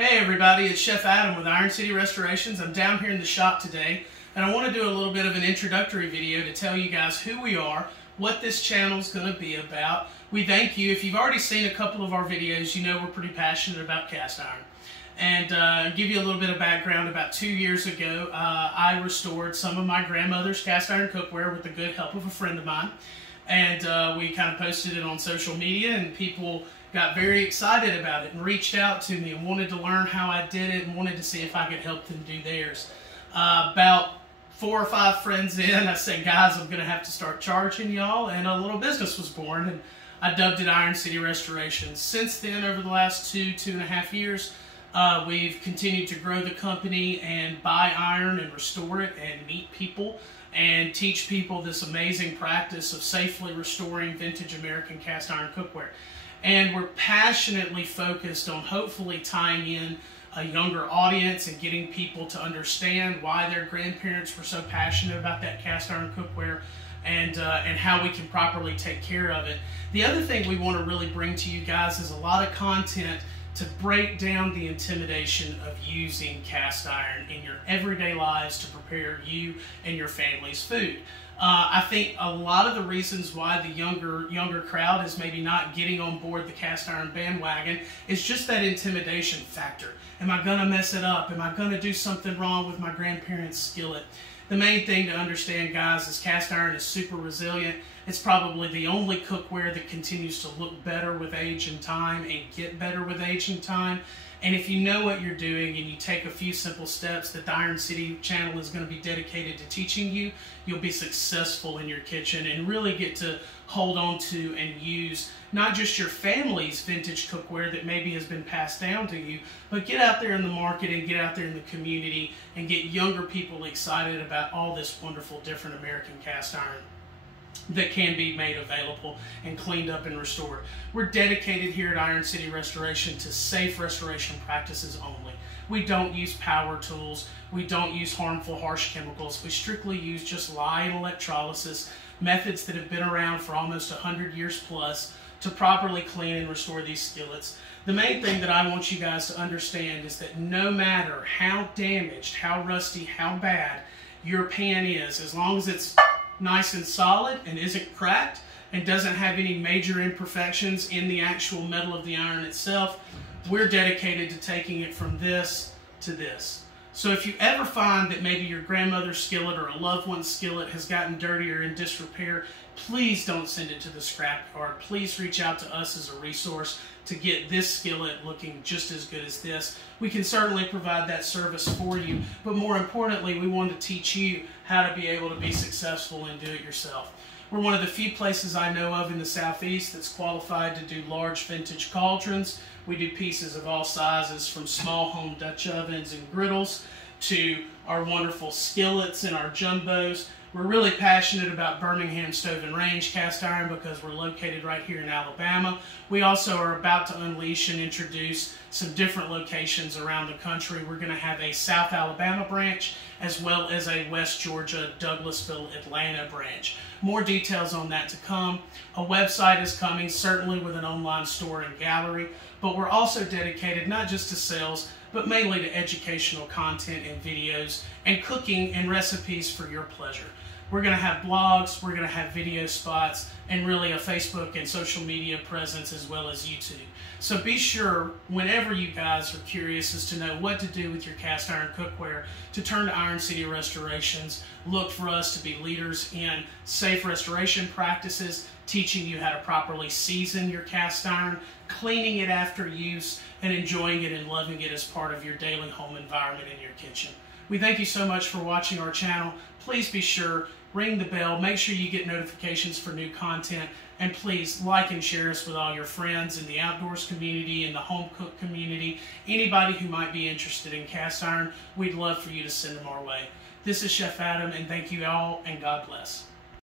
Hey everybody, it's Chef Adam with Iron City Restorations. I'm down here in the shop today and I want to do a little bit of an introductory video to tell you guys who we are, what this channel is going to be about. We thank you. If you've already seen a couple of our videos, you know we're pretty passionate about cast iron. And give you a little bit of background, about 2 years ago, I restored some of my grandmother's cast iron cookware with the good help of a friend of mine. And we kind of posted it on social media, and people got very excited about it and reached out to me and wanted to learn how I did it and wanted to see if I could help them do theirs. About 4 or 5 friends in, I said, guys, I'm going to have to start charging y'all, and a little business was born, and I dubbed it Iron City Restorations. Since then, over the last 2.5 years, we've continued to grow the company and buy iron and restore it and meet people and teach people this amazing practice of safely restoring vintage American cast iron cookware. And we're passionately focused on hopefully tying in a younger audience and getting people to understand why their grandparents were so passionate about that cast iron cookware and how we can properly take care of it. The other thing we want to really bring to you guys is a lot of content to break down the intimidation of using cast iron in your everyday lives to prepare you and your family's food. I think a lot of the reasons why the younger crowd is maybe not getting on board the cast iron bandwagon is just that intimidation factor. Am I going to mess it up? Am I going to do something wrong with my grandparents' skillet? The main thing to understand, guys, is cast iron is super resilient. It's probably the only cookware that continues to look better with age and time and get better with age and time. And if you know what you're doing and you take a few simple steps that the Iron City channel is going to be dedicated to teaching you, you'll be successful in your kitchen and really get to hold on to and use not just your family's vintage cookware that maybe has been passed down to you, but get out there in the market and get out there in the community and get younger people excited about all this wonderful different American cast iron that can be made available and cleaned up and restored. We're dedicated here at Iron City Restoration to safe restoration practices only. We don't use power tools. We don't use harmful, harsh chemicals. We strictly use just lye and electrolysis, methods that have been around for almost 100 years plus to properly clean and restore these skillets. The main thing that I want you guys to understand is that no matter how damaged, how rusty, how bad your pan is, as long as it's nice and solid and isn't cracked and doesn't have any major imperfections in the actual metal of the iron itself, we're dedicated to taking it from this to this. So if you ever find that maybe your grandmother's skillet or a loved one's skillet has gotten dirty or in disrepair, please don't send it to the scrap yard. Please reach out to us as a resource to get this skillet looking just as good as this. We can certainly provide that service for you, but more importantly, we want to teach you how to be able to be successful and do it yourself. We're one of the few places I know of in the Southeast that's qualified to do large vintage cauldrons. We do pieces of all sizes, from small home Dutch ovens and griddles to our wonderful skillets and our jumbos. We're really passionate about Birmingham Stove and Range cast iron because we're located right here in Alabama. We also are about to unleash and introduce some different locations around the country. We're going to have a South Alabama branch as well as a West Georgia, Douglasville, Atlanta branch. More details on that to come. A website is coming, certainly with an online store and gallery, but we're also dedicated not just to sales, but mainly to educational content and videos and cooking and recipes for your pleasure. We're going to have blogs, we're going to have video spots, and really a Facebook and social media presence as well as YouTube. So be sure, whenever you guys are curious as to know what to do with your cast iron cookware, to turn to Iron City Restorations. Look for us to be leaders in safe restoration practices, teaching you how to properly season your cast iron, cleaning it after use, and enjoying it and loving it as part of your daily home environment in your kitchen. We thank you so much for watching our channel. Please be sure, ring the bell, make sure you get notifications for new content, and please like and share us with all your friends in the outdoors community, in the home cook community, anybody who might be interested in cast iron. We'd love for you to send them our way. This is Chef Adam, and thank you all, and God bless.